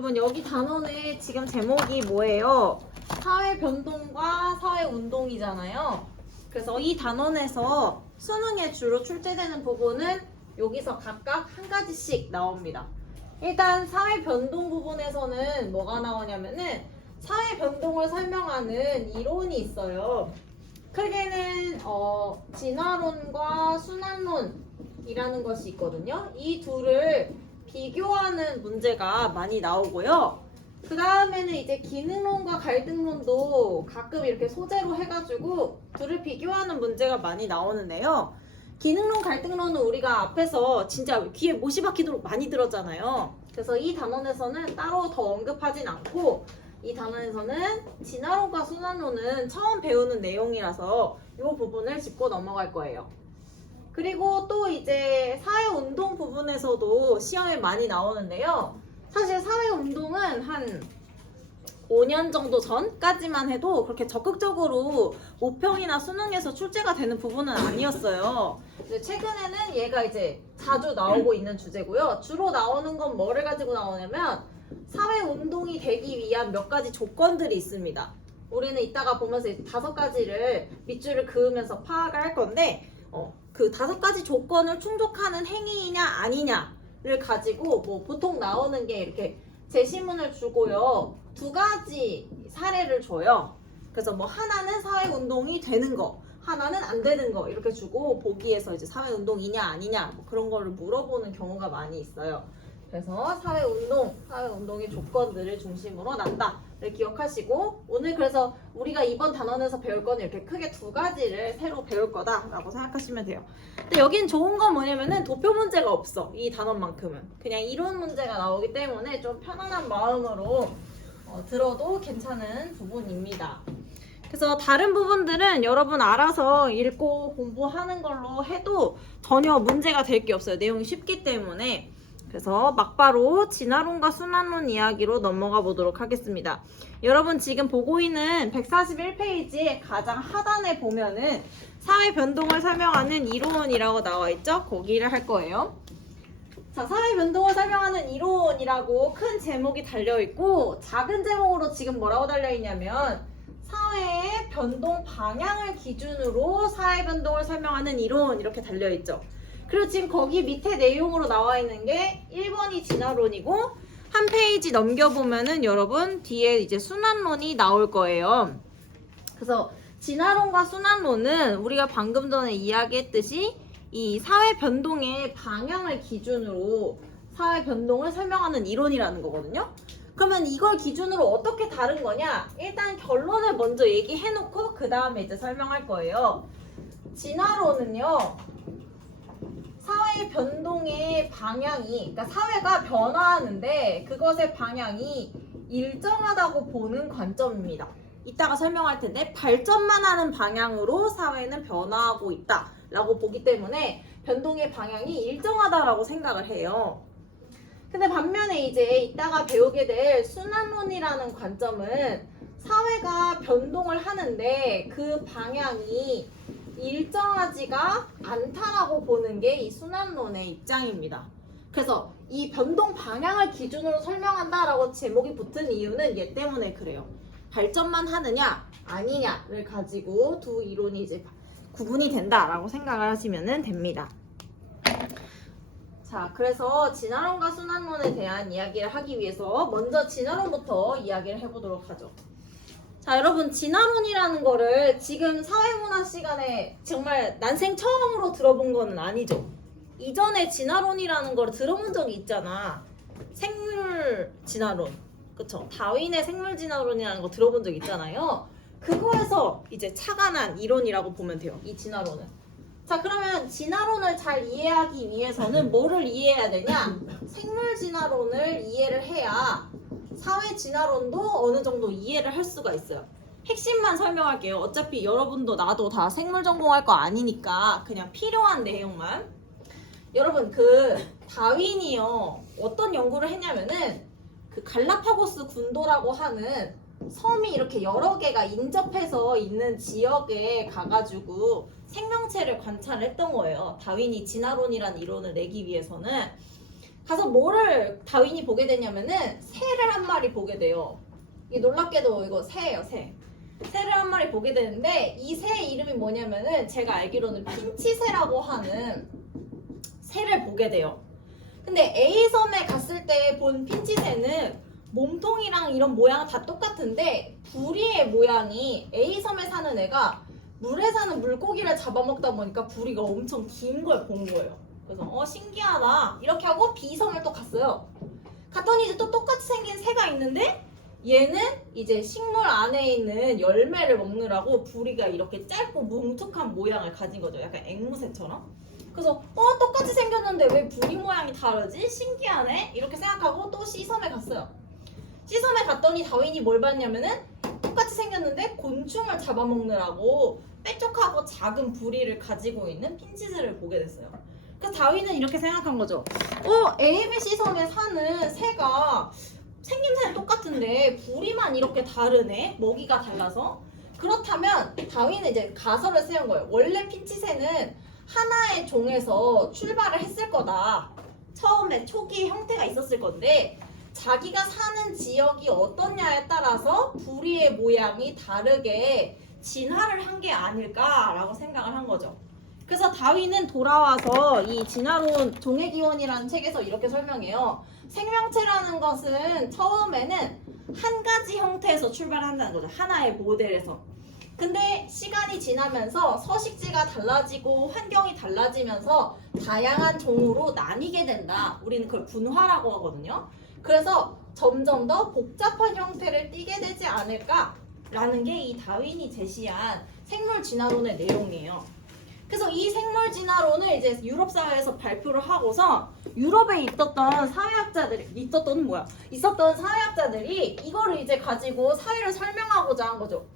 여러분 여기 단원의 지금 제목이 뭐예요? 사회 변동과 사회 운동이잖아요. 그래서 이 단원에서 수능에 주로 출제되는 부분은 여기서 각각 한 가지씩 나옵니다. 일단 사회 변동 부분에서는 뭐가 나오냐면은 사회 변동을 설명하는 이론이 있어요. 크게는 진화론과 순환론이라는 것이 있거든요. 이 둘을 비교하는 문제가 많이 나오고요. 그 다음에는 이제 기능론과 갈등론도 가끔 이렇게 소재로 해가지고 둘을 비교하는 문제가 많이 나오는데요. 기능론, 갈등론은 우리가 앞에서 진짜 귀에 못이 박히도록 많이 들었잖아요. 그래서 이 단원에서는 따로 더 언급하진 않고 이 단원에서는 진화론과 순환론은 처음 배우는 내용이라서 이 부분을 짚고 넘어갈 거예요. 그리고 또 이제 사회운동 부분에서도 시험에 많이 나오는데요. 사실 사회운동은 한 5년 정도 전까지만 해도 그렇게 적극적으로 모평이나 수능에서 출제가 되는 부분은 아니었어요. 근데 최근에는 얘가 이제 자주 나오고 있는 주제고요. 주로 나오는 건 뭐를 가지고 나오냐면 사회운동이 되기 위한 몇 가지 조건들이 있습니다. 우리는 이따가 보면서 5가지를 밑줄을 그으면서 파악을 할 건데 그 5가지 조건을 충족하는 행위이냐 아니냐를 가지고 뭐 보통 나오는 게 이렇게 제시문을 주고요. 2가지 사례를 줘요. 그래서 뭐 하나는 사회운동이 되는 거, 하나는 안 되는 거 이렇게 주고 보기에서 이제 사회운동이냐 아니냐 뭐 그런 거를 물어보는 경우가 많이 있어요. 그래서 사회운동의 조건들을 중심으로 난다를 기억하시고 오늘 그래서 우리가 이번 단원에서 배울 거는 이렇게 크게 2가지를 새로 배울 거다라고 생각하시면 돼요. 근데 여긴 좋은 건 뭐냐면은 도표 문제가 없어. 이 단원만큼은. 그냥 이론 문제가 나오기 때문에 좀 편안한 마음으로 들어도 괜찮은 부분입니다. 그래서 다른 부분들은 여러분 알아서 읽고 공부하는 걸로 해도 전혀 문제가 될 게 없어요. 내용이 쉽기 때문에. 그래서 막바로 진화론과 순환론 이야기로 넘어가 보도록 하겠습니다. 여러분 지금 보고 있는 141페이지의 가장 하단에 보면은 사회 변동을 설명하는 이론이라고 나와 있죠? 거기를 할 거예요. 자, 사회 변동을 설명하는 이론이라고 큰 제목이 달려 있고 작은 제목으로 지금 뭐라고 달려 있냐면 사회의 변동 방향을 기준으로 사회 변동을 설명하는 이론 이렇게 달려 있죠. 그리고 지금 거기 밑에 내용으로 나와 있는 게 1번이 진화론이고 한 페이지 넘겨보면은 여러분 뒤에 이제 순환론이 나올 거예요. 그래서 진화론과 순환론은 우리가 방금 전에 이야기했듯이 이 사회 변동의 방향을 기준으로 사회 변동을 설명하는 이론이라는 거거든요. 그러면 이걸 기준으로 어떻게 다른 거냐? 일단 결론을 먼저 얘기해놓고 그 다음에 이제 설명할 거예요. 진화론은요. 사회 변동의 방향이, 그러니까 사회가 변화하는데 그것의 방향이 일정하다고 보는 관점입니다. 이따가 설명할 텐데 발전만 하는 방향으로 사회는 변화하고 있다라고 보기 때문에 변동의 방향이 일정하다라고 생각을 해요. 근데 반면에 이제 이따가 배우게 될 순환론이라는 관점은 사회가 변동을 하는데 그 방향이 일정하지가 않다라고 보는 게 이 순환론의 입장입니다. 그래서 이 변동 방향을 기준으로 설명한다라고 제목이 붙은 이유는 얘 때문에 그래요. 발전만 하느냐 아니냐를 가지고 두 이론이 이제 구분이 된다라고 생각을 하시면 됩니다. 자, 그래서 진화론과 순환론에 대한 이야기를 하기 위해서 먼저 진화론부터 이야기를 해보도록 하죠. 자, 여러분 진화론이라는 거를 지금 사회문화 시간에 정말 난생 처음으로 들어본 건 아니죠. 이전에 진화론이라는 걸 들어본 적이 있잖아. 생물 진화론. 그쵸? 다윈의 생물 진화론이라는 거 들어본 적 있잖아요. 그거에서 이제 착안한 이론이라고 보면 돼요. 이 진화론은. 자, 그러면 진화론을 잘 이해하기 위해서는 뭐를 이해해야 되냐? 생물 진화론을 이해를 해야 사회 진화론도 어느 정도 이해를 할 수가 있어요. 핵심만 설명할게요. 어차피 여러분도 나도 다 생물 전공할 거 아니니까 그냥 필요한 내용만. 여러분 그 다윈이요 어떤 연구를 했냐면은 그 갈라파고스 군도라고 하는 섬이 이렇게 여러 개가 인접해서 있는 지역에 가가지고 생명체를 관찰했던 거예요. 다윈이 진화론이라는 이론을 내기 위해서는 가서 뭐를 다윈이 보게 되냐면은 새를 한 마리 보게 돼요. 이 놀랍게도 이거 새예요, 새. 새를 한 마리 보게 되는데 이 새 이름이 뭐냐면은 제가 알기로는 핀치새라고 하는 새를 보게 돼요. 근데 A섬에 갔을 때 본 핀치새는 몸통이랑 이런 모양 다 똑같은데 부리의 모양이 A섬에 사는 애가 물에 사는 물고기를 잡아먹다 보니까 부리가 엄청 긴 걸 본 거예요. 그래서 신기하다 이렇게 하고 B섬을 또 갔어요. 갔더니 이제 또 똑같이 생긴 새가 있는데 얘는 이제 식물 안에 있는 열매를 먹느라고 부리가 이렇게 짧고 뭉툭한 모양을 가진 거죠. 약간 앵무새처럼. 그래서 똑같이 생겼는데 왜 부리 모양이 다르지? 신기하네? 이렇게 생각하고 또 C섬에 갔어요. C섬에 갔더니 다윈이 뭘 봤냐면은 똑같이 생겼는데 곤충을 잡아먹느라고 뾰족하고 작은 부리를 가지고 있는 핀치새를 보게 됐어요. 그래서 다윈은 이렇게 생각한 거죠. A, B, C섬에 사는 새가 생김새는 똑같은데 부리만 이렇게 다르네? 먹이가 달라서? 그렇다면 다윈은 이제 가설을 세운 거예요. 원래 핀치새는 하나의 종에서 출발을 했을 거다. 처음에 초기 형태가 있었을 건데 자기가 사는 지역이 어떠냐에 따라서 부리의 모양이 다르게 진화를 한 게 아닐까라고 생각을 한 거죠. 그래서 다윈은 돌아와서 이 진화론 종의 기원이라는 책에서 이렇게 설명해요. 생명체라는 것은 처음에는 한 가지 형태에서 출발한다는 거죠. 하나의 모델에서. 근데 시간이 지나면서 서식지가 달라지고 환경이 달라지면서 다양한 종으로 나뉘게 된다. 우리는 그걸 분화라고 하거든요. 그래서 점점 더 복잡한 형태를 띠게 되지 않을까라는 게 이 다윈이 제시한 생물 진화론의 내용이에요. 그래서 이 생물 진화론을 이제 유럽 사회에서 발표를 하고서 유럽에 있었던 사회학자들이 이거를 이제 가지고 사회를 설명하고자 한 거죠.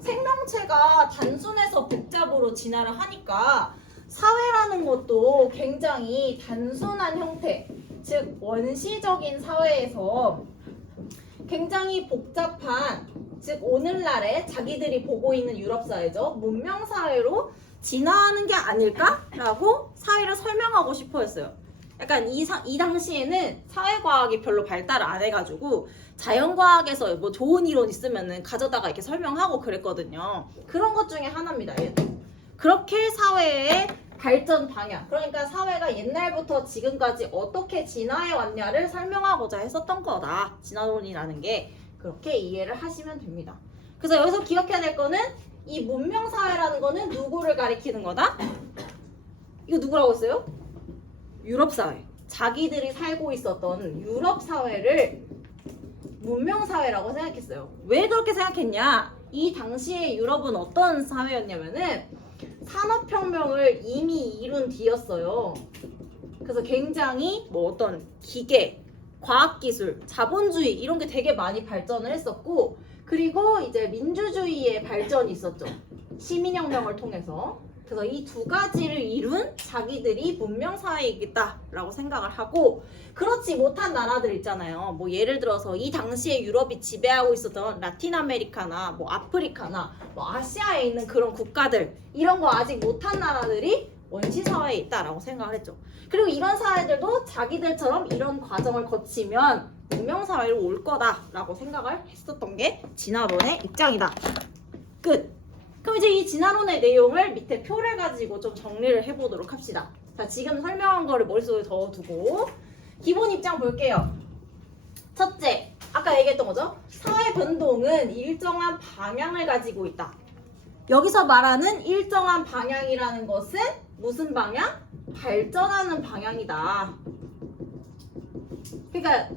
생명체가 단순해서 복잡으로 진화를 하니까 사회라는 것도 굉장히 단순한 형태, 즉 원시적인 사회에서 굉장히 복잡한, 즉 오늘날의 자기들이 보고 있는 유럽 사회죠. 문명 사회로 진화하는 게 아닐까라고 사회를 설명하고 싶어 했어요. 약간 이 당시에는 사회과학이 별로 발달을 안 해가지고 자연과학에서 뭐 좋은 이론 있으면은 가져다가 이렇게 설명하고 그랬거든요. 그런 것 중에 하나입니다. 얘도. 그렇게 사회의 발전 방향, 그러니까 사회가 옛날부터 지금까지 어떻게 진화해 왔냐를 설명하고자 했었던 거다. 진화론이라는 게 그렇게 이해를 하시면 됩니다. 그래서 여기서 기억해야 될 거는 이 문명사회라는 거는 누구를 가리키는 거다? 이거 누구라고 했어요? 유럽사회. 자기들이 살고 있었던 유럽사회를 문명사회라고 생각했어요. 왜 그렇게 생각했냐? 이 당시에 유럽은 어떤 사회였냐면은 산업혁명을 이미 이룬 뒤였어요. 그래서 굉장히 뭐 어떤 기계, 과학기술, 자본주의 이런 게 되게 많이 발전을 했었고, 그리고 이제 민주주의의 발전이 있었죠. 시민혁명을 통해서. 그래서 이 두 가지를 이룬 자기들이 문명사회이겠다라고 생각을 하고, 그렇지 못한 나라들 있잖아요. 뭐 예를 들어서 이 당시에 유럽이 지배하고 있었던 라틴 아메리카나 뭐 아프리카나 뭐 아시아에 있는 그런 국가들, 이런 거 아직 못한 나라들이 원시사회에 있다라고 생각을 했죠. 그리고 이런 사회들도 자기들처럼 이런 과정을 거치면 문명사회로 올 거다라고 생각을 했었던 게 진화론의 입장이다. 끝. 그럼 이제 이 진화론의 내용을 밑에 표를 가지고 좀 정리를 해보도록 합시다. 자, 지금 설명한 거를 머릿속에 넣어두고 기본 입장 볼게요. 첫째, 아까 얘기했던 거죠? 사회 변동은 일정한 방향을 가지고 있다. 여기서 말하는 일정한 방향이라는 것은 무슨 방향? 발전하는 방향이다. 그러니까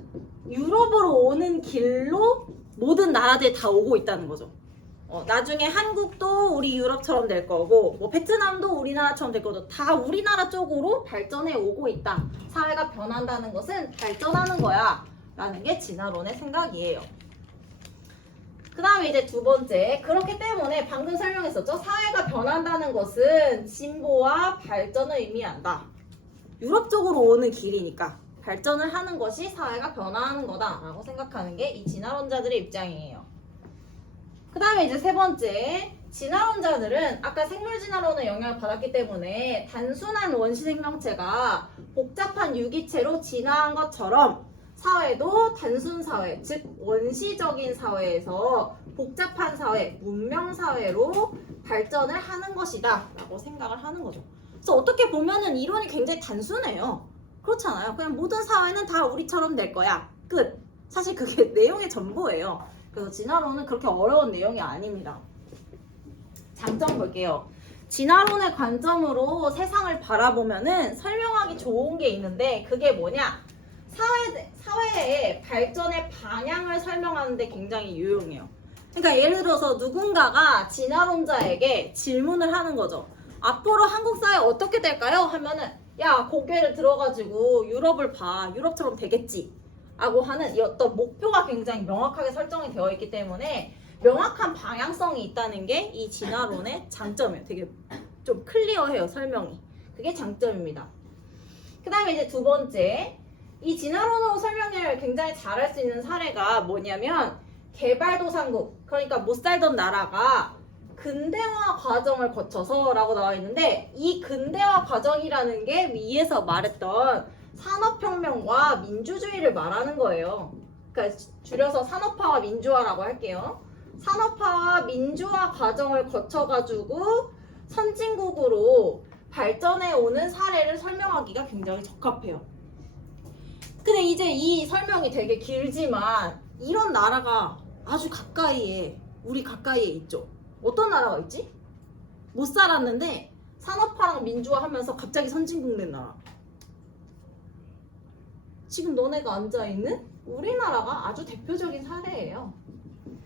유럽으로 오는 길로 모든 나라들이 다 오고 있다는 거죠. 나중에 한국도 우리 유럽처럼 될 거고, 뭐 베트남도 우리나라처럼 될 거고, 다 우리나라 쪽으로 발전해 오고 있다. 사회가 변한다는 것은 발전하는 거야 라는 게 진화론의 생각이에요. 그 다음에 이제 두 번째, 그렇기 때문에 방금 설명했었죠. 사회가 변한다는 것은 진보와 발전을 의미한다. 유럽 쪽으로 오는 길이니까 발전을 하는 것이 사회가 변화하는 거다라고 생각하는 게 이 진화론자들의 입장이에요. 그 다음에 이제 세 번째, 진화론자들은 아까 생물진화론의 영향을 받았기 때문에 단순한 원시 생명체가 복잡한 유기체로 진화한 것처럼 사회도 단순 사회, 즉 원시적인 사회에서 복잡한 사회, 문명 사회로 발전을 하는 것이다 라고 생각을 하는 거죠. 그래서 어떻게 보면은 이론이 굉장히 단순해요. 그렇잖아요. 그냥 모든 사회는 다 우리처럼 될 거야. 끝. 사실 그게 내용의 전부예요. 그래서 진화론은 그렇게 어려운 내용이 아닙니다. 장점 볼게요. 진화론의 관점으로 세상을 바라보면은 설명하기 좋은 게 있는데 그게 뭐냐? 사회의 발전의 방향을 설명하는데 굉장히 유용해요. 그러니까 예를 들어서 누군가가 진화론자에게 질문을 하는 거죠. 앞으로 한국 사회 어떻게 될까요? 하면은 야 고개를 들어가지고 유럽을 봐. 유럽처럼 되겠지. 라고 하는 이 어떤 목표가 굉장히 명확하게 설정이 되어 있기 때문에 명확한 방향성이 있다는 게 이 진화론의 장점이에요. 되게 좀 클리어해요, 설명이. 그게 장점입니다. 그 다음에 이제 두 번째, 이 진화론으로 설명을 굉장히 잘할 수 있는 사례가 뭐냐면 개발도상국, 그러니까 못 살던 나라가 근대화 과정을 거쳐서 라고 나와 있는데 이 근대화 과정이라는 게 위에서 말했던 산업혁명과 민주주의를 말하는 거예요. 그러니까 줄여서 산업화와 민주화라고 할게요. 산업화와 민주화 과정을 거쳐가지고 선진국으로 발전해 오는 사례를 설명하기가 굉장히 적합해요. 근데 이제 이 설명이 되게 길지만 이런 나라가 아주 가까이에, 우리 가까이에 있죠. 어떤 나라가 있지? 못 살았는데 산업화랑 민주화 하면서 갑자기 선진국 된 나라. 지금 너네가 앉아있는 우리나라가 아주 대표적인 사례예요.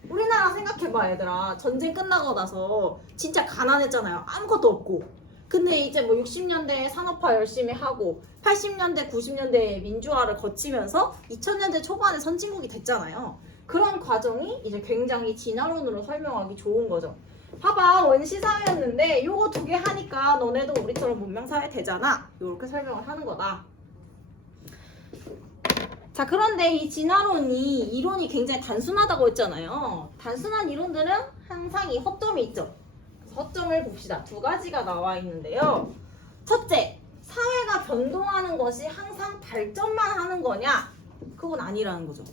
우리나라 생각해봐 얘들아. 전쟁 끝나고 나서 진짜 가난했잖아요. 아무것도 없고. 근데 이제 뭐 60년대에 산업화 열심히 하고 80년대, 90년대에 민주화를 거치면서 2000년대 초반에 선진국이 됐잖아요. 그런 과정이 이제 굉장히 진화론으로 설명하기 좋은 거죠. 봐봐 원시사회였는데 요거 두 개 하니까 너네도 우리처럼 문명사회 되잖아. 요렇게 설명을 하는 거다. 자 그런데 이 진화론이 이론이 굉장히 단순하다고 했잖아요. 단순한 이론들은 항상 이 허점이 있죠. 허점을 봅시다. 두 가지가 나와 있는데요. 첫째, 사회가 변동하는 것이 항상 발전만 하는 거냐? 그건 아니라는 거죠.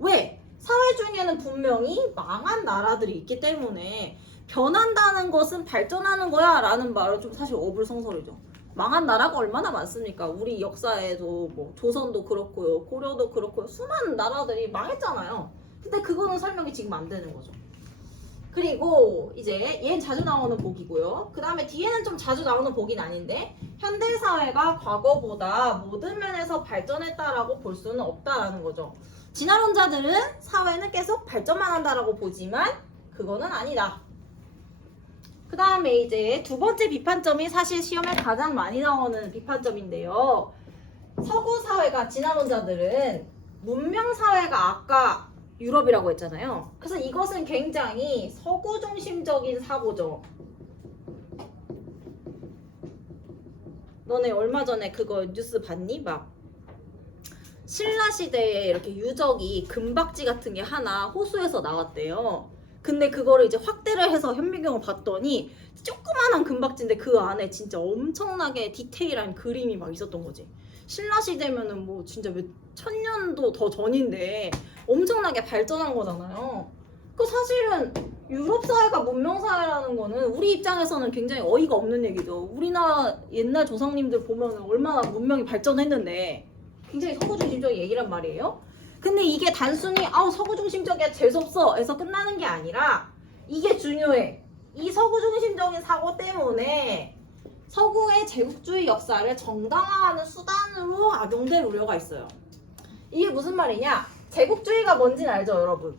왜? 사회 중에는 분명히 망한 나라들이 있기 때문에 변한다는 것은 발전하는 거야 라는 말은 좀 사실 어불성설이죠. 망한 나라가 얼마나 많습니까? 우리 역사에도 뭐 조선도 그렇고요, 고려도 그렇고요, 수많은 나라들이 망했잖아요. 근데 그거는 설명이 지금 안 되는 거죠. 그리고 이제 얘는 자주 나오는 복이고요. 그 다음에 뒤에는 좀 자주 나오는 복은 아닌데 현대사회가 과거보다 모든 면에서 발전했다라고 볼 수는 없다라는 거죠. 진화론자들은 사회는 계속 발전만 한다라고 보지만 그거는 아니다. 그 다음에 이제 두 번째 비판점이 사실 시험에 가장 많이 나오는 비판점인데요. 서구 사회가 진화론자들은 문명 사회가 아까 유럽이라고 했잖아요. 그래서 이것은 굉장히 서구 중심적인 사고죠. 너네 얼마 전에 그거 뉴스 봤니? 막 신라 시대에 이렇게 유적이 금박지 같은 게 하나 호수에서 나왔대요. 근데 그거를 이제 확대를 해서 현미경을 봤더니 조그만한 금박지인데 그 안에 진짜 엄청나게 디테일한 그림이 막 있었던 거지. 신라 시대면은 뭐 진짜 몇 천년도 더 전인데 엄청나게 발전한 거잖아요. 그 사실은 유럽 사회가 문명 사회라는 거는 우리 입장에서는 굉장히 어이가 없는 얘기죠. 우리나라 옛날 조상님들 보면 얼마나 문명이 발전했는데 굉장히 서구 중심적인 얘기란 말이에요. 근데 이게 단순히 서구 중심적이야 재수없어 해서 끝나는 게 아니라 이게 중요해. 이 서구 중심적인 사고 때문에 서구의 제국주의 역사를 정당화하는 수단으로 악용될 우려가 있어요. 이게 무슨 말이냐? 제국주의가 뭔지는 알죠, 여러분?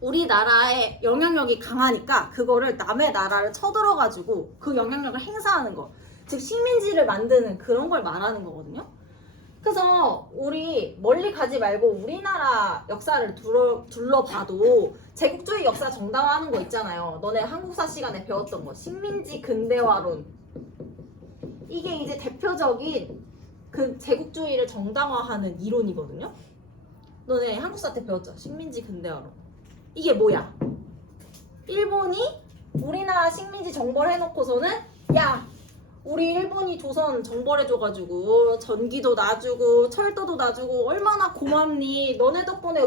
우리나라의 영향력이 강하니까 그거를 남의 나라를 쳐들어가지고 그 영향력을 행사하는 거. 즉 식민지를 만드는 그런 걸 말하는 거거든요. 그래서 우리 멀리 가지 말고 우리나라 역사를 둘러봐도 제국주의 역사 정당화하는 거 있잖아요. 너네 한국사 시간에 배웠던 거. 식민지 근대화론. 이게 이제 대표적인 그 제국주의를 정당화하는 이론이거든요. 너네 한국사 때 배웠죠? 식민지 근대화론. 이게 뭐야? 일본이 우리나라 식민지 정벌 해놓고서는 야 우리 일본이 조선 정벌해줘가지고 전기도 놔주고 철도도 놔주고 얼마나 고맙니. 너네 덕분에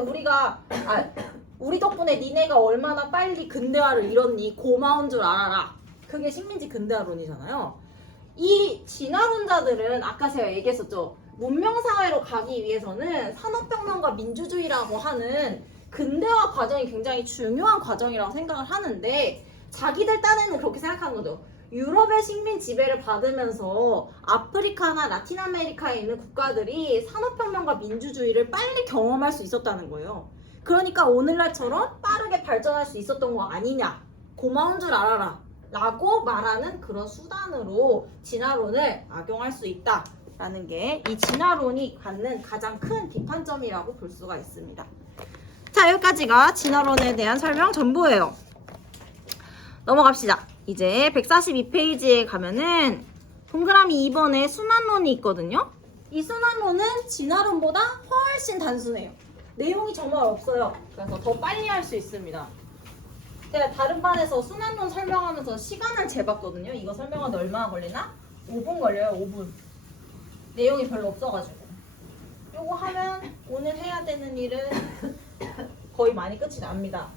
우리 덕분에 니네가 얼마나 빨리 근대화를 이뤘니. 고마운 줄 알아라. 그게 식민지 근대화론이잖아요. 이 진화론자들은 아까 제가 얘기했었죠. 문명사회로 가기 위해서는 산업혁명과 민주주의라고 하는 근대화 과정이 굉장히 중요한 과정이라고 생각을 하는데 자기들 딴에는 그렇게 생각하는 거죠. 유럽의 식민 지배를 받으면서 아프리카나 라틴 아메리카에 있는 국가들이 산업혁명과 민주주의를 빨리 경험할 수 있었다는 거예요. 그러니까 오늘날처럼 빠르게 발전할 수 있었던 거 아니냐. 고마운 줄 알아라. 라고 말하는 그런 수단으로 진화론을 악용할 수 있다라는 게 이 진화론이 갖는 가장 큰 비판점이라고 볼 수가 있습니다. 자, 여기까지가 진화론에 대한 설명 전부예요. 넘어갑시다. 이제 142페이지에 가면은 동그라미 2번에 순환론이 있거든요. 이 순환론은 진화론보다 훨씬 단순해요. 내용이 정말 없어요. 그래서 더 빨리 할 수 있습니다. 제가 다른 반에서 순환론 설명하면서 시간을 재봤거든요. 이거 설명하는데 얼마나 걸리나? 5분 걸려요. 5분. 내용이 별로 없어가지고. 요거 하면 오늘 해야 되는 일은 거의 많이 끝이 납니다.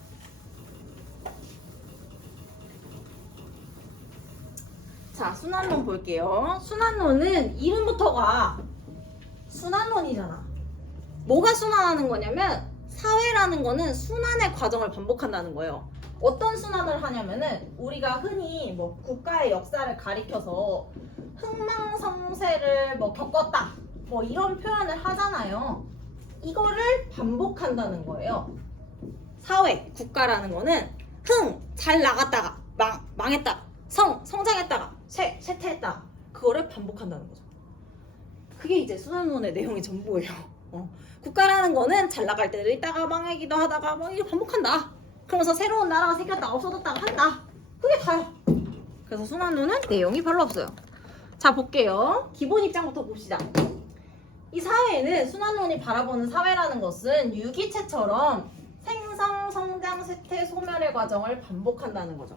자, 순환론 볼게요. 순환론은 이름부터가 순환론이잖아. 뭐가 순환하는 거냐면 사회라는 거는 순환의 과정을 반복한다는 거예요. 어떤 순환을 하냐면은 우리가 흔히 뭐 국가의 역사를 가리켜서 흥망성쇠를 뭐 겪었다 뭐 이런 표현을 하잖아요. 이거를 반복한다는 거예요. 사회, 국가라는 거는 잘 나갔다가 망했다가 성장했다가 쇠퇴했다가 그거를 반복한다는 거죠. 그게 이제 순환론의 내용의 전부예요. 국가라는 거는 잘 나갈 때도 있다가 망하기도 하다가 뭐 이렇게 반복한다. 그러면서 새로운 나라가 생겼다가 없어졌다가 한다. 그게 다야. 그래서 순환론은 내용이 별로 없어요. 자, 볼게요. 기본 입장부터 봅시다. 이 사회에는 순환론이 바라보는 사회라는 것은 유기체처럼 생성, 성장, 쇠퇴, 소멸의 과정을 반복한다는 거죠.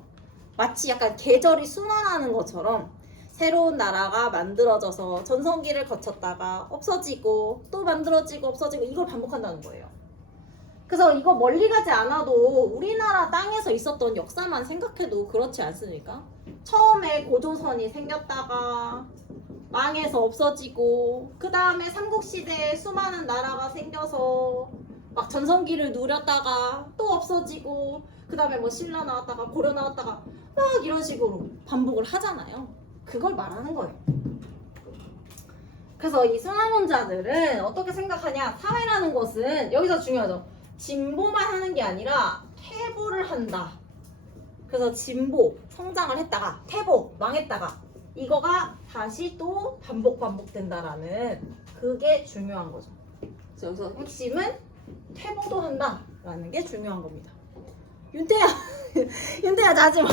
마치 약간 계절이 순환하는 것처럼 새로운 나라가 만들어져서 전성기를 거쳤다가 없어지고 또 만들어지고 없어지고 이걸 반복한다는 거예요. 그래서 이거 멀리 가지 않아도 우리나라 땅에서 있었던 역사만 생각해도 그렇지 않습니까? 처음에 고조선이 생겼다가 망해서 없어지고 그 다음에 삼국시대에 수많은 나라가 생겨서 막 전성기를 누렸다가 또 없어지고 그 다음에 뭐 신라 나왔다가 고려 나왔다가 막 이런 식으로 반복을 하잖아요. 그걸 말하는 거예요. 그래서 이 순환론자들은 어떻게 생각하냐. 사회라는 것은 여기서 중요하죠. 진보만 하는 게 아니라 퇴보를 한다. 그래서 진보, 성장을 했다가 퇴보, 망했다가 이거가 다시 또 반복된다라는 그게 중요한 거죠. 그래서 여기서 핵심은 퇴보도 한다라는 게 중요한 겁니다. 윤태야 자지 마.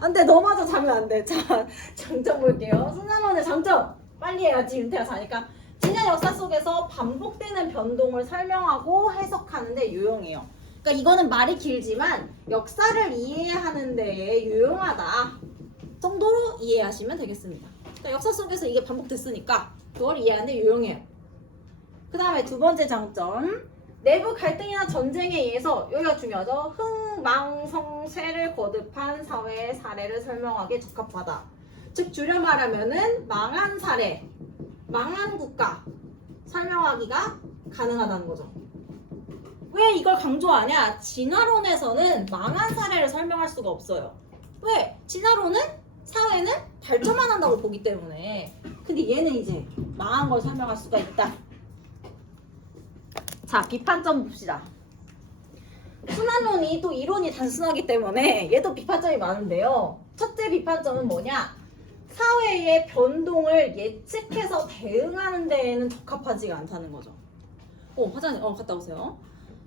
안 돼, 너마저 자면 안 돼. 자, 장점 볼게요. 순환론의 장점 빨리 해야지. 윤태야 자니까. 지난 역사 속에서 반복되는 변동을 설명하고 해석하는 데 유용해요. 그러니까 이거는 말이 길지만 역사를 이해하는 데에 유용하다 정도로 이해하시면 되겠습니다. 그러니까 역사 속에서 이게 반복됐으니까 그걸 이해하는 데 유용해요. 그 다음에 두 번째 장점. 내부 갈등이나 전쟁에 의해서 여기가 중요하죠. 흥망성쇠를 거듭한 사회의 사례를 설명하기에 적합하다. 즉 줄여 말하면은 망한 사례, 망한 국가 설명하기가 가능하다는 거죠. 왜 이걸 강조하냐? 진화론에서는 망한 사례를 설명할 수가 없어요. 왜? 진화론은 사회는 발전만 한다고 보기 때문에. 근데 얘는 이제 망한 걸 설명할 수가 있다. 자, 비판점 봅시다. 순환론이 또 이론이 단순하기 때문에 얘도 비판점이 많은데요. 첫째 비판점은 뭐냐? 사회의 변동을 예측해서 대응하는 데에는 적합하지가 않다는 거죠. 화장님, 갔다 오세요.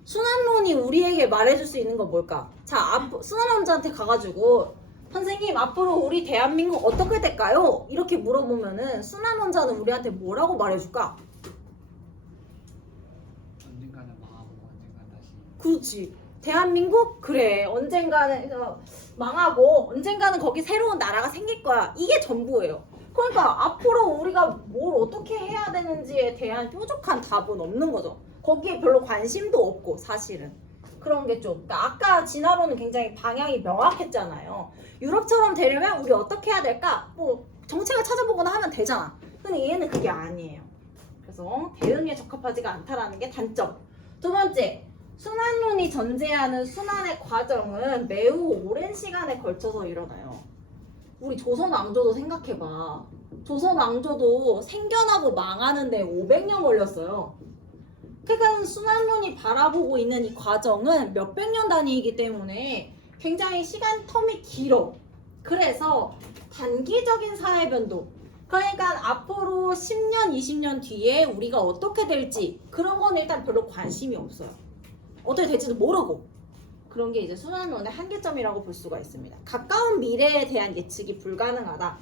순환론이 우리에게 말해줄 수 있는 건 뭘까? 자, 순환론자한테 가가지고 선생님, 앞으로 우리 대한민국 어떻게 될까요? 이렇게 물어보면은 순환론자는 우리한테 뭐라고 말해줄까? 언젠가는 망하고 언젠가는 다시. 그렇지. 대한민국? 그래. 언젠가는 망하고 언젠가는 거기 새로운 나라가 생길 거야. 이게 전부예요. 그러니까 앞으로 우리가 뭘 어떻게 해야 되는지에 대한 뾰족한 답은 없는 거죠. 거기에 별로 관심도 없고 사실은. 그런 게 좀. 그러니까 아까 진화론은 굉장히 방향이 명확했잖아요. 유럽처럼 되려면 우리 어떻게 해야 될까? 뭐 정책을 찾아보거나 하면 되잖아. 근데 얘는 그게 아니에요. 그래서 대응에 적합하지가 않다라는 게 단점. 두 번째, 순환론이 전제하는 순환의 과정은 매우 오랜 시간에 걸쳐서 일어나요. 우리 조선 왕조도 생각해봐. 조선 왕조도 생겨나고 망하는데 500년 걸렸어요. 그러니까 순환론이 바라보고 있는 이 과정은 몇백 년 단위이기 때문에 굉장히 시간 텀이 길어. 그래서 단기적인 사회 변동, 그러니까 앞으로 10년, 20년 뒤에 우리가 어떻게 될지 그런 건 일단 별로 관심이 없어요. 어떻게 될지도 모르고. 그런 게 이제 순환론의 한계점이라고 볼 수가 있습니다. 가까운 미래에 대한 예측이 불가능하다.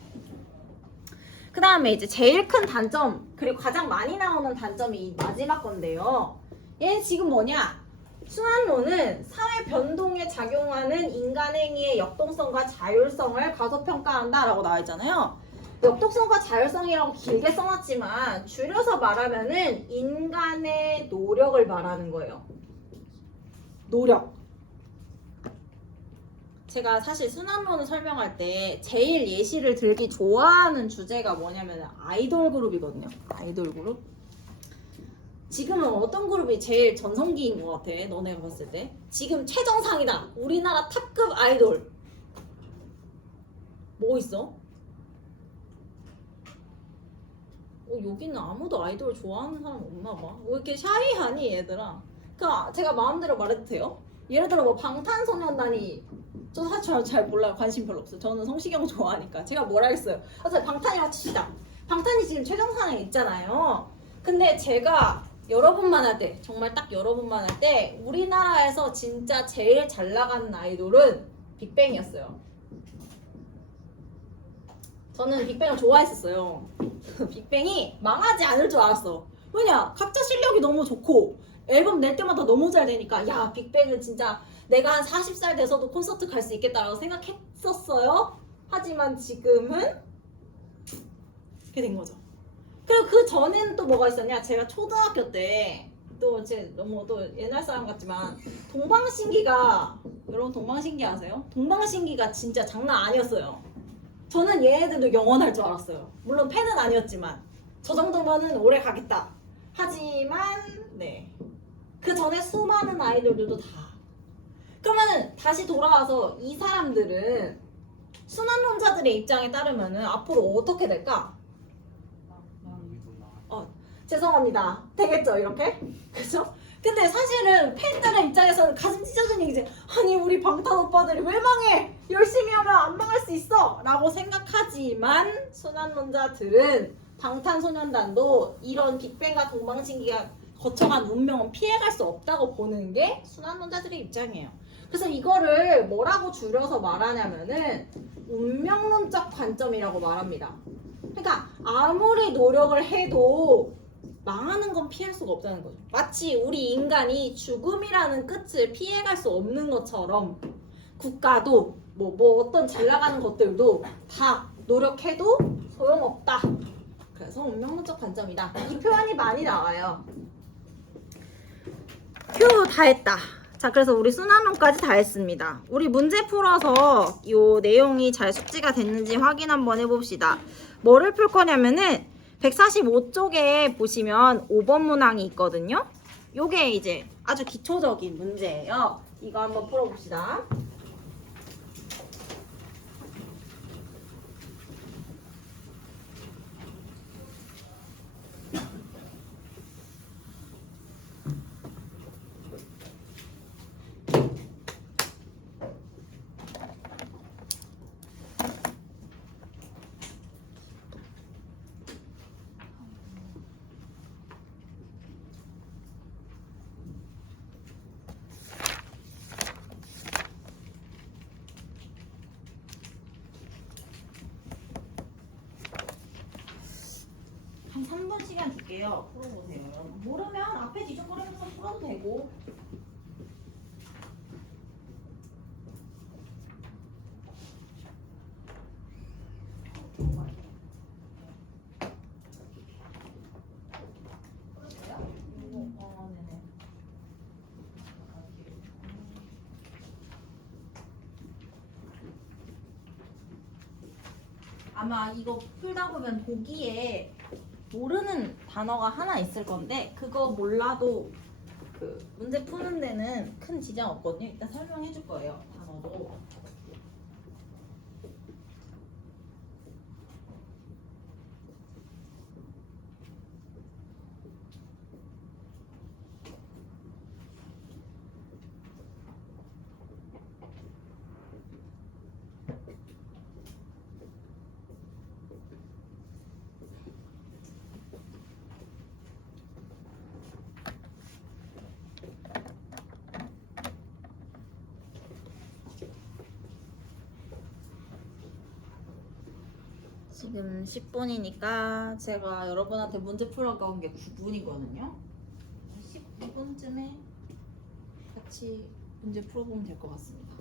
그 다음에 이제 제일 큰 단점, 그리고 가장 많이 나오는 단점이 이 마지막 건데요. 얘는 지금 뭐냐? 순환론은 사회 변동에 작용하는 인간 행위의 역동성과 자율성을 가소평가한다 라고 나와 있잖아요. 역동성과 자율성이라고 길게 써놨지만 줄여서 말하면은 인간의 노력을 말하는 거예요. 노력. 제가 사실 순환론을 설명할 때 제일 예시를 들기 좋아하는 주제가 뭐냐면 아이돌 그룹이거든요. 아이돌 그룹. 지금은 어떤 그룹이 제일 전성기인 것 같아? 너네가 봤을 때. 지금 최정상이다. 우리나라 탑급 아이돌. 뭐 있어? 여기는 아무도 아이돌 좋아하는 사람 없나 봐. 왜 이렇게 샤이하니 얘들아? 그냥 제가 마음대로 말해도 돼요? 예를 들어 뭐 방탄소년단이, 저 사실 잘 몰라요. 관심 별로 없어요. 저는 성시경 좋아하니까. 제가 뭘 하겠어요. 어차피 방탄이라고 칩시다. 방탄이 지금 최정상에 있잖아요. 근데 제가 여러분만 할 때, 정말 딱 여러분만 할 때 우리나라에서 진짜 제일 잘 나가는 아이돌은 빅뱅이었어요. 저는 빅뱅을 좋아했었어요. 빅뱅이 망하지 않을 줄 알았어. 왜냐? 각자 실력이 너무 좋고 앨범 낼 때마다 너무 잘 되니까 야, 빅뱅은 진짜 내가 한 40살 돼서도 콘서트 갈 수 있겠다라고 생각했었어요. 하지만 지금은 이렇게 된 거죠. 그리고 그 전에는 또 뭐가 있었냐? 제가 초등학교 때 또 이제 너무 또 옛날 사람 같지만 동방신기가, 여러분 동방신기 아세요? 동방신기가 진짜 장난 아니었어요. 저는 얘네들도 영원할 줄 알았어요. 물론 팬은 아니었지만 저 정도면은 오래 가겠다. 하지만 네, 그 전에 수많은 아이돌들도 다. 그러면 다시 돌아와서 이 사람들은 순환론자들의 입장에 따르면은 앞으로 어떻게 될까? 죄송합니다. 되겠죠 이렇게? 그죠? 근데 사실은 팬들의 입장에서는 가슴 찢어지는 얘기지. 아니 우리 방탄 오빠들이 왜 망해? 열심히 하면 안 망할 수 있어! 라고 생각하지만 순환론자들은 방탄소년단도 이런 빅뱅과 동방신기가 거쳐간 운명은 피해갈 수 없다고 보는 게 순환론자들의 입장이에요. 그래서 이거를 뭐라고 줄여서 말하냐면은 운명론적 관점이라고 말합니다. 그러니까 아무리 노력을 해도 망하는 건 피할 수가 없다는 거죠. 마치 우리 인간이 죽음이라는 끝을 피해갈 수 없는 것처럼 국가도 뭐 어떤 잘 나가는 것들도 다 노력해도 소용없다. 그래서 운명론적 관점이다. 이 표현이 많이 나와요. 휴, 다 했다. 자, 그래서 우리 순환론까지 다 했습니다. 우리 문제 풀어서 이 내용이 잘 숙지가 됐는지 확인 한번 해봅시다. 뭐를 풀 거냐면은 145쪽에 보시면 5번 문항이 있거든요. 요게 이제 아주 기초적인 문제예요. 이거 한번 풀어봅시다. 한 3분 시간 줄게요. 풀어보세요. 모르면 앞에 뒤적거리면서 풀어도 되고. 아마 이거 풀다 보면 보기에 모르는 단어가 하나 있을 건데 그거 몰라도 그 문제 푸는 데는 큰 지장 없거든요. 이따 설명해 줄 거예요. 단어도. 지금 10분이니까 제가 여러분한테 문제 풀어가 온 게 9분이거든요. 12분쯤에 같이 문제 풀어보면 될 것 같습니다.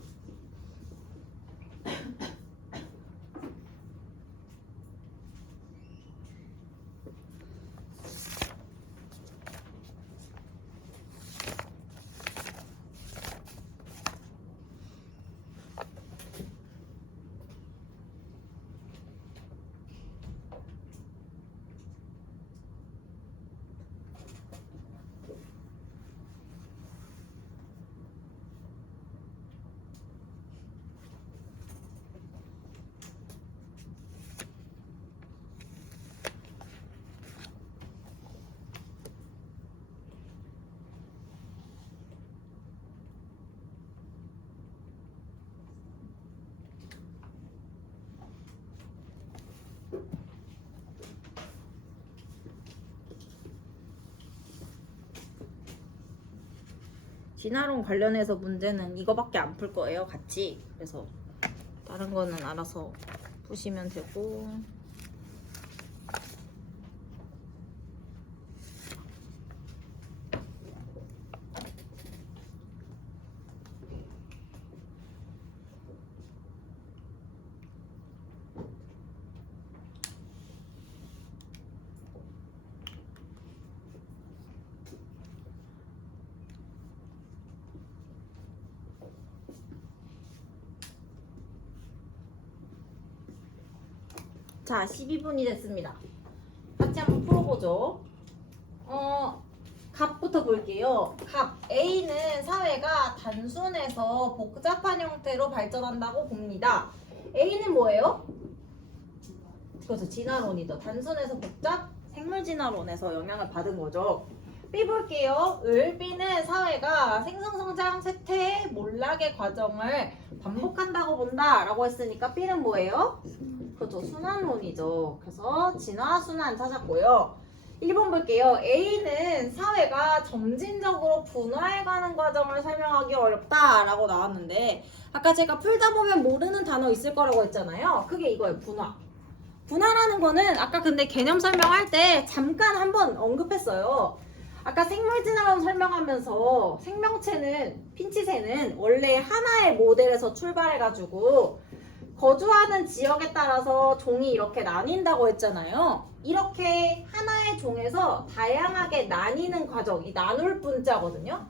진화론 관련해서 문제는 이거밖에 안 풀 거예요, 같이. 그래서 다른 거는 알아서 푸시면 되고. 자, 12분이 됐습니다. 같이 한번 풀어보죠. 값부터 볼게요. 값 A는 사회가 단순해서 복잡한 형태로 발전한다고 봅니다. A는 뭐예요? 그렇죠. 진화론이죠. 단순해서 복잡 생물진화론에서 영향을 받은 거죠. B 볼게요. B는 사회가 생성성장, 쇠퇴, 몰락의 과정을 반복한다고 본다 라고 했으니까 B는 뭐예요? 그렇죠. 순환론이죠. 그래서 진화, 순환 찾았고요. 1번 볼게요. A는 사회가 점진적으로 분화해가는 과정을 설명하기 어렵다 라고 나왔는데 아까 제가 풀다 보면 모르는 단어 있을 거라고 했잖아요. 그게 이거예요. 분화. 분화라는 거는 아까 근데 개념 설명할 때 잠깐 한번 언급했어요. 아까 생물진화론 설명하면서 생명체는, 핀치새는 원래 하나의 모델에서 출발해가지고 거주하는 지역에 따라서 종이 이렇게 나뉜다고 했잖아요. 이렇게 하나의 종에서 다양하게 나뉘는 과정, 이 나눌 분자거든요.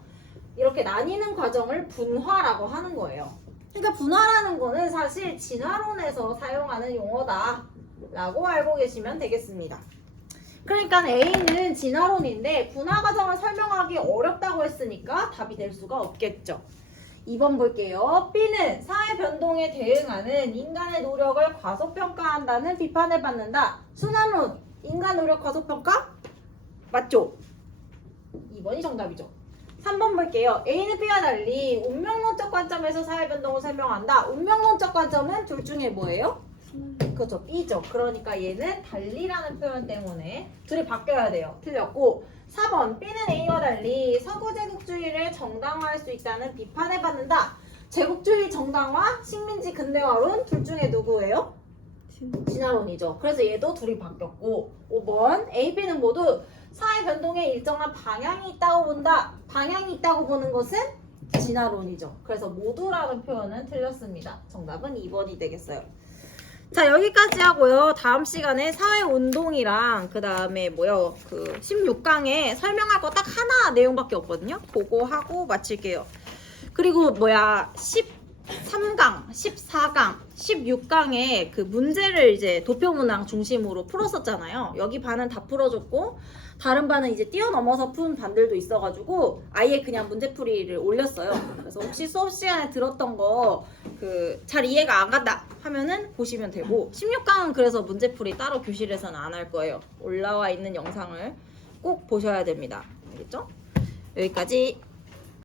이렇게 나뉘는 과정을 분화라고 하는 거예요. 그러니까 분화라는 거는 사실 진화론에서 사용하는 용어다 라고 알고 계시면 되겠습니다. 그러니까 A는 진화론인데 분화 과정을 설명하기 어렵다고 했으니까 답이 될 수가 없겠죠. 2번 볼게요. B는 사회 변동에 대응하는 인간의 노력을 과소평가한다는 비판을 받는다. 순환론, 인간 노력 과소평가? 맞죠? 2번이 정답이죠. 3번 볼게요. A는 B와 달리 운명론적 관점에서 사회 변동을 설명한다. 운명론적 관점은 둘 중에 뭐예요? 그렇죠. B죠. 그러니까 얘는 달리라는 표현 때문에 둘이 바뀌어야 돼요. 틀렸고 4번 B는 A와 달리 서구 제국주의를 정당화할 수 있다는 비판을 받는다. 제국주의 정당화, 식민지 근대화론 둘 중에 누구예요? 진화론이죠. 그래서 얘도 둘이 바뀌었고 5번 A, B는 모두 사회 변동에 일정한 방향이 있다고 본다. 방향이 있다고 보는 것은 진화론이죠. 그래서 모두라는 표현은 틀렸습니다. 정답은 2번이 되겠어요. 자, 여기까지 하고요. 다음 시간에 사회운동이랑 그 다음에 뭐요? 그 16강에 설명할 거 딱 하나 내용밖에 없거든요. 그거 하고 마칠게요. 그리고 13번 13강, 14강, 16강에 그 문제를 이제 도표문항 중심으로 풀었었잖아요. 여기 반은 다 풀어줬고 다른 반은 이제 뛰어넘어서 푼 반들도 있어가지고 아예 그냥 문제풀이를 올렸어요. 그래서 혹시 수업 시간에 들었던 거 그 잘 이해가 안 간다 하면은 보시면 되고 16강은 그래서 문제풀이 따로 교실에서는 안 할 거예요. 올라와 있는 영상을 꼭 보셔야 됩니다. 알겠죠? 여기까지.